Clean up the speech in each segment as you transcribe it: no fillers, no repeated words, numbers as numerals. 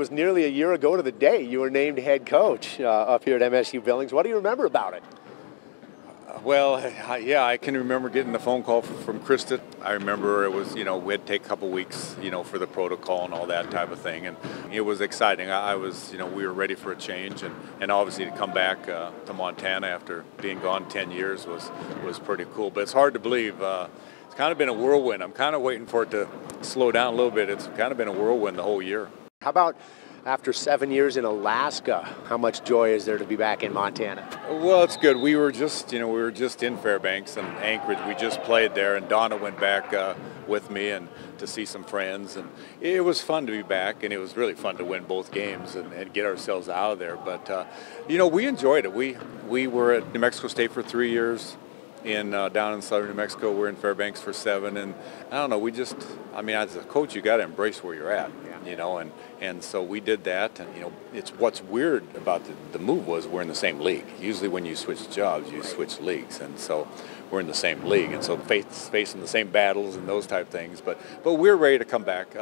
was nearly a year ago to the day you were named head coach up here at MSU Billings. What do you remember about it? Well, yeah, I can remember getting the phone call from Krista. I remember it was, we had to take a couple weeks, for the protocol and all that type of thing. And it was exciting. I was, we were ready for a change. And obviously to come back to Montana after being gone 10 years was pretty cool. But it's hard to believe. It's kind of been a whirlwind. I'm kind of waiting for it to slow down a little bit. It's kind of been a whirlwind the whole year. How about after 7 years in Alaska? How much joy is there to be back in Montana? Well, it's good. We were just, in Fairbanks and Anchorage. We just played there, and Donna went back with me and to see some friends, and it was fun to be back, and it was really fun to win both games and get ourselves out of there. But we enjoyed it. We were at New Mexico State for 3 years. Down in southern New Mexico. We're in Fairbanks for 7, and I don't know, as a coach, you got to embrace where you're at, and so we did that, and it's what's weird about the move was we're in the same league. Usually when you switch jobs, you switch leagues, and so we're in the same league, and so facing the same battles and those type things, but we're ready to come back,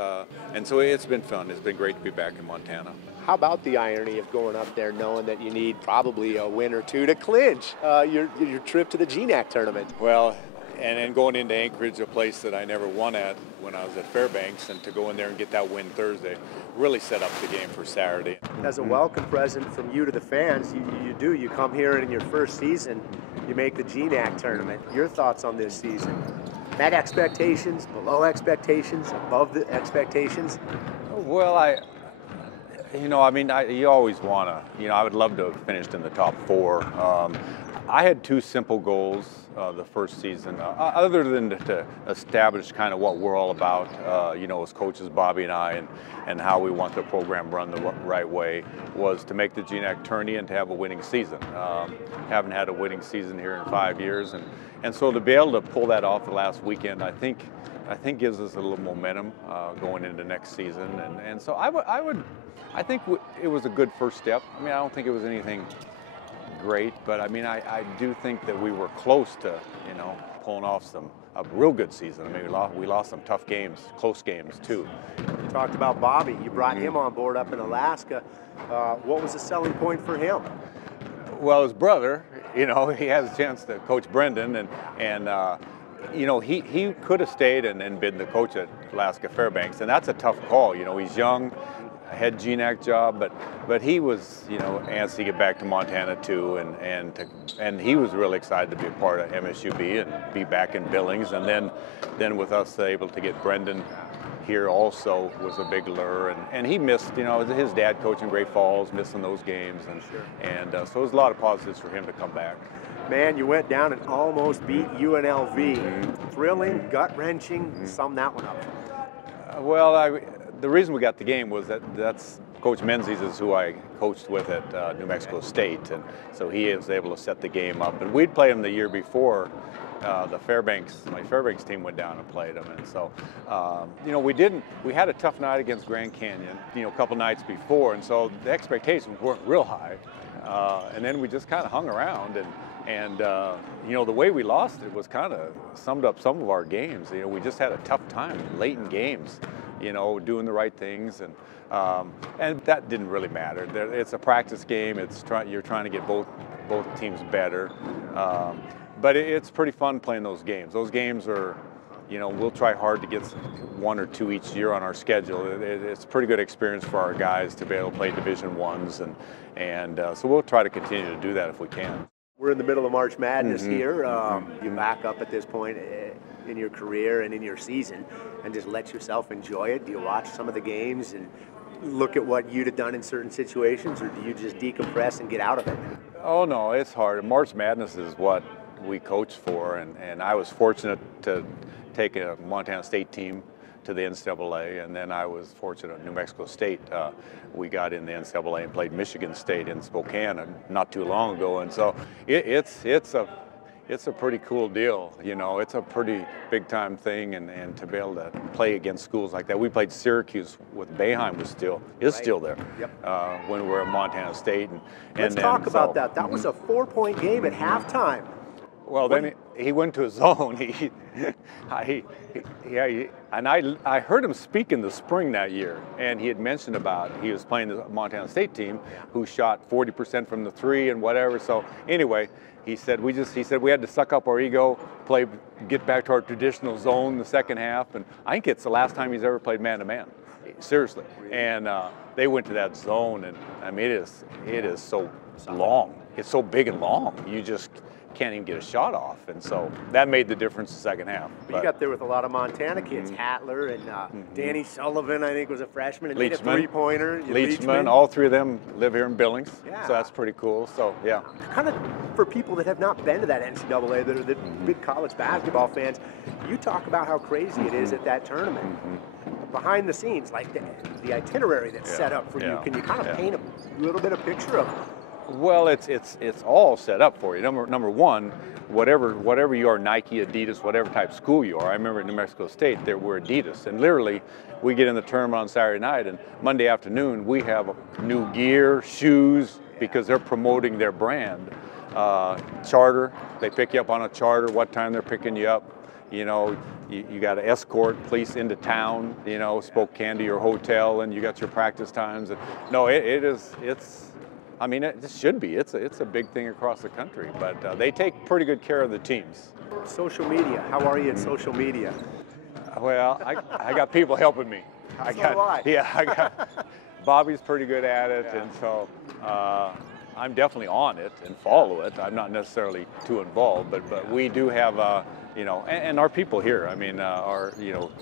and so it's been fun. It's been great to be back in Montana. How about the irony of going up there knowing that you need probably a win or two to clinch your trip to the GNAC tournament? Well, and then going into Anchorage, a place that I never won at when I was at Fairbanks, and to go in there and get that win Thursday really set up the game for Saturday. As a welcome present from you to the fans, you come here and in your first season, you make the GNAC tournament. Your thoughts on this season? Met expectations, below expectations, above the expectations? Well, you always want to, I would love to have finished in the top 4. I had 2 simple goals the first season, other than to establish kind of what we're all about, as coaches, Bobby and I, and how we want the program run the right way, was to make the GNAC tourney and to have a winning season. Haven't had a winning season here in 5 years, and so to be able to pull that off the last weekend, I think gives us a little momentum going into next season, and so I think it was a good first step. I don't think it was anything great, but I do think that we were close to, pulling off a real good season. We lost some tough games, close games too. You talked about Bobby. You brought him on board up in Alaska. What was the selling point for him? Well, his brother, he has a chance to coach Brendan, and he could have stayed and been the coach at Alaska Fairbanks, and that's a tough call. He's young, head GNAC job, but he was, antsy to get back to Montana too, and he was really excited to be a part of MSUB and be back in Billings, and then with us able to get Brendan here also was a big lure, and he missed, his dad coaching Great Falls, missing those games, and so it was a lot of positives for him to come back. Man, you went down and almost beat UNLV. Thrilling, gut-wrenching. Sum that one up. The reason we got the game was that's Coach Menzies is who I coached with at New Mexico State, and so he was able to set the game up. And we'd played him the year before. My Fairbanks team went down and played him, and so we had a tough night against Grand Canyon, a couple nights before, and so the expectations weren't real high. And then we just kind of hung around, and the way we lost it was kind of summed up some of our games. We just had a tough time late in games, doing the right things, and that didn't really matter. It's a practice game. You're trying to get both teams better, but it's pretty fun playing those games. Those games are, we'll try hard to get 1 or 2 each year on our schedule. It's a pretty good experience for our guys to be able to play Division I's, and so we'll try to continue to do that if we can. We're in the middle of March Madness here. You back up at this point in your career and in your season and just let yourself enjoy it? Do you watch some of the games and look at what you'd have done in certain situations, or do you just decompress and get out of it? Oh no, it's hard. March Madness is what we coach for, and I was fortunate to take a Montana State team to the NCAA, and then I was fortunate at New Mexico State. We got in the NCAA and played Michigan State in Spokane not too long ago, and so it's a pretty cool deal. It's a pretty big time thing, and to be able to play against schools like that. We played Syracuse with Boeheim is still there. Yep. When we were at Montana State. Let's talk about that. That was a 4-point game at halftime. Well, then he went to his zone. I heard him speak in the spring that year, and he had mentioned about he was playing the Montana State team, who shot 40% from the three and whatever. So anyway, he said we had to suck up our ego, get back to our traditional zone in the second half, and I think it's the last time he's ever played man-to-man, seriously. And they went to that zone, and I mean it is so long. It's so big and long. You just can't even get a shot off, and so that made the difference the second half. But you got there with a lot of Montana kids, Hatler and Danny Sullivan, I think, was a freshman, and made a three-pointer. Leachman, all three of them live here in Billings, so that's pretty cool. So yeah. Kind of for people that have not been to that NCAA, that are the big college basketball fans, you talk about how crazy it is at that tournament. Behind the scenes, like the itinerary that's set up for you. Can you kind of paint a little bit of picture of it? Well, it's all set up for you. Number one, whatever you are, Nike, Adidas, whatever type of school you are. I remember at New Mexico State, there were Adidas, and literally we get in the tournament on Saturday night, and Monday afternoon we have new gear, shoes, because they're promoting their brand. Charter, they pick you up on a charter. What time they're picking you up? You know, you got to escort police into town. You know, Spokane to your hotel, and you got your practice times. And no, it's. I mean, it should be. It's a big thing across the country, but they take pretty good care of the teams. Social media. How are you at social media? Well, I got people helping me. I got Bobby's pretty good at it, and so I'm definitely on it and follow it. I'm not necessarily too involved, but we do have you know, and our people here. I mean, our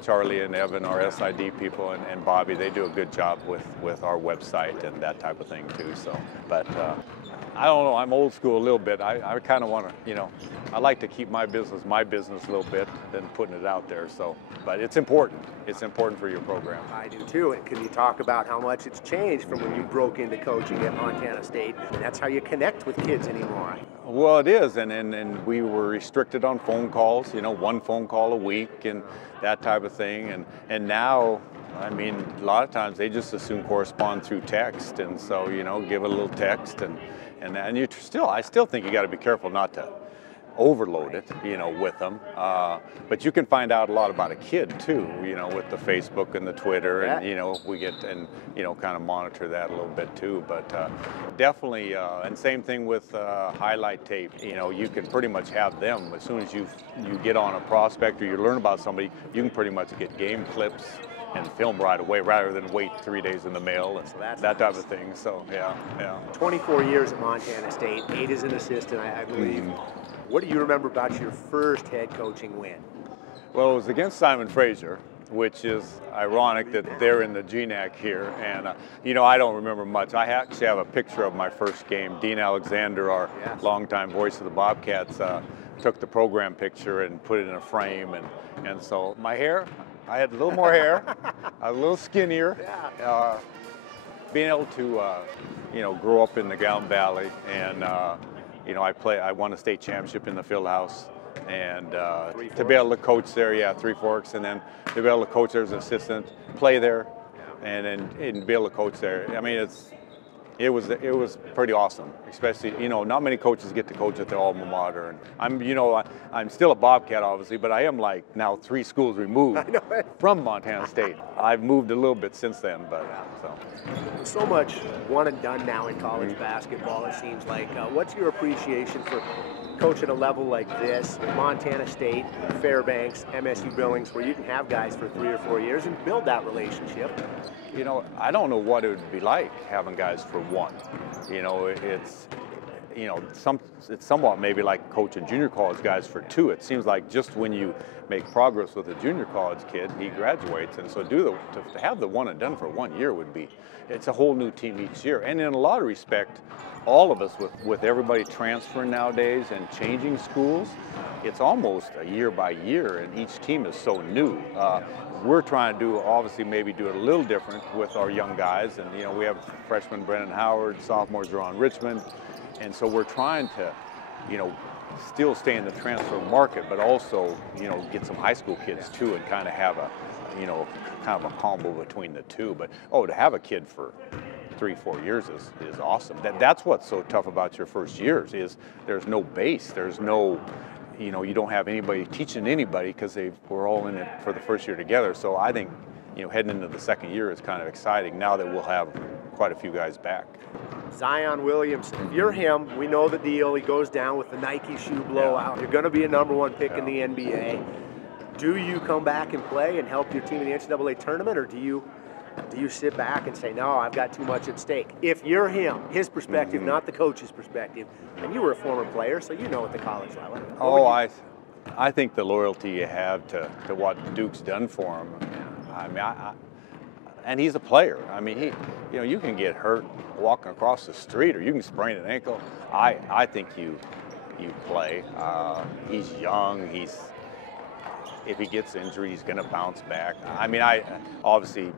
Charlie and Evan, our SID people, and Bobby, they do a good job with our website and that type of thing too. So, but I don't know. I'm old school a little bit. I kind of want to, I like to keep my business a little bit than putting it out there. So, but it's important. It's important for your program. I do too. And can you talk about how much it's changed from when you broke into coaching at Montana State? And that's how you connect with kids anymore. Well, it is, and we were restricted on phone calls, one phone call a week and that type of thing. And now, I mean, a lot of times they just assume correspond through text, and so give a little text, and I still think you got to be careful not to overload it, with them. But you can find out a lot about a kid too, with the Facebook and the Twitter, and we get and kind of monitor that a little bit too. But definitely, and same thing with highlight tape. You can pretty much have them as soon as you get on a prospect or you learn about somebody. You can pretty much get game clips and film right away rather than wait 3 days in the mail and that type of thing. So yeah. 24 years at Montana State, 8 as an assistant, I believe. What do you remember about your first head coaching win? Well, it was against Simon Fraser, which is ironic that they're in the GNAC here. And, I don't remember much. I actually have a picture of my first game. Dean Alexander, our longtime voice of the Bobcats, took the program picture and put it in a frame. And so my hair, I had a little more hair, I was a little skinnier. Being able to, grow up in the Gown Valley and, I won a state championship in the field house, and to be able to coach there, Three Forks, and then to be able to coach there as an assistant, play there, and be able to coach there. I mean, it was pretty awesome. Especially, not many coaches get to coach at their alma mater. And I'm still a Bobcat, obviously, but I am like now 3 schools removed from Montana State. I've moved a little bit since then, but so much one and done now in college basketball. It seems like. What's your appreciation for coach at a level like this, Montana State, Fairbanks, MSU Billings, where you can have guys for 3 or 4 years and build that relationship? I don't know what it would be like having guys for 1. It's somewhat maybe like coaching junior college guys for 2. It seems like just when you make progress with a junior college kid, he graduates, and so to have the one and done for 1 year it's a whole new team each year. And in a lot of respect, all of us with everybody transferring nowadays and changing schools, it's almost a year by year, and each team is so new. We're trying to obviously maybe do it a little different with our young guys, and we have freshman Brennan Howard, sophomores Ron Richmond, and so we're trying to, still stay in the transfer market, but also, get some high school kids too, and kind of have a, kind of a combo between the two. But to have a kid for 3-4 years is awesome. That's what's so tough about your first years is there's no base, there's no you know, you don't have anybody teaching anybody because we're all in it for the first year together. So I think, you know, heading into the second year is kind of exciting now that we'll have quite a few guys back. Zion Williamson, if you're him, we know the deal. He goes down with the Nike shoe blowout. You're going to be a #1 pick in the NBA. Do you come back and play and help your team in the NCAA tournament, or do you sit back and say, no, I've got too much at stake? If you're him, his perspective, not the coach's perspective, and you were a former player, so you know at the college level. Oh, I think the loyalty you have to what Duke's done for him. I mean, and he's a player. I mean, you know, you can get hurt walking across the street, or you can sprain an ankle. I think you play. He's young. If he gets injured, he's going to bounce back. I mean, obviously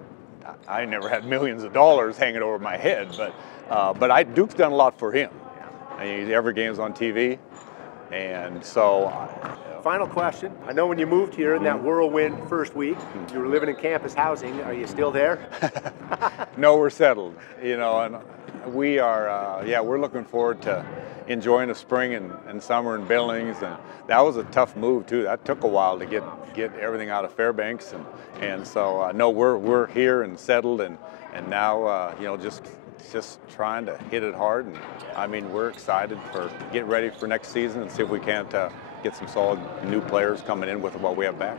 I never had millions of dollars hanging over my head, but Duke's done a lot for him. I mean, every game's on TV, and so. Final question. I know when you moved here in that whirlwind first week, you were living in campus housing. Are you still there? No, we're settled. You know, and we are. Yeah, we're looking forward to enjoying the spring and summer in Billings, and that was a tough move too. That took a while to get everything out of Fairbanks, and so no, we're here and settled, and now you know, just trying to hit it hard. And I mean, we're excited for get ready for next season and see if we can't get some solid new players coming in with what we have back.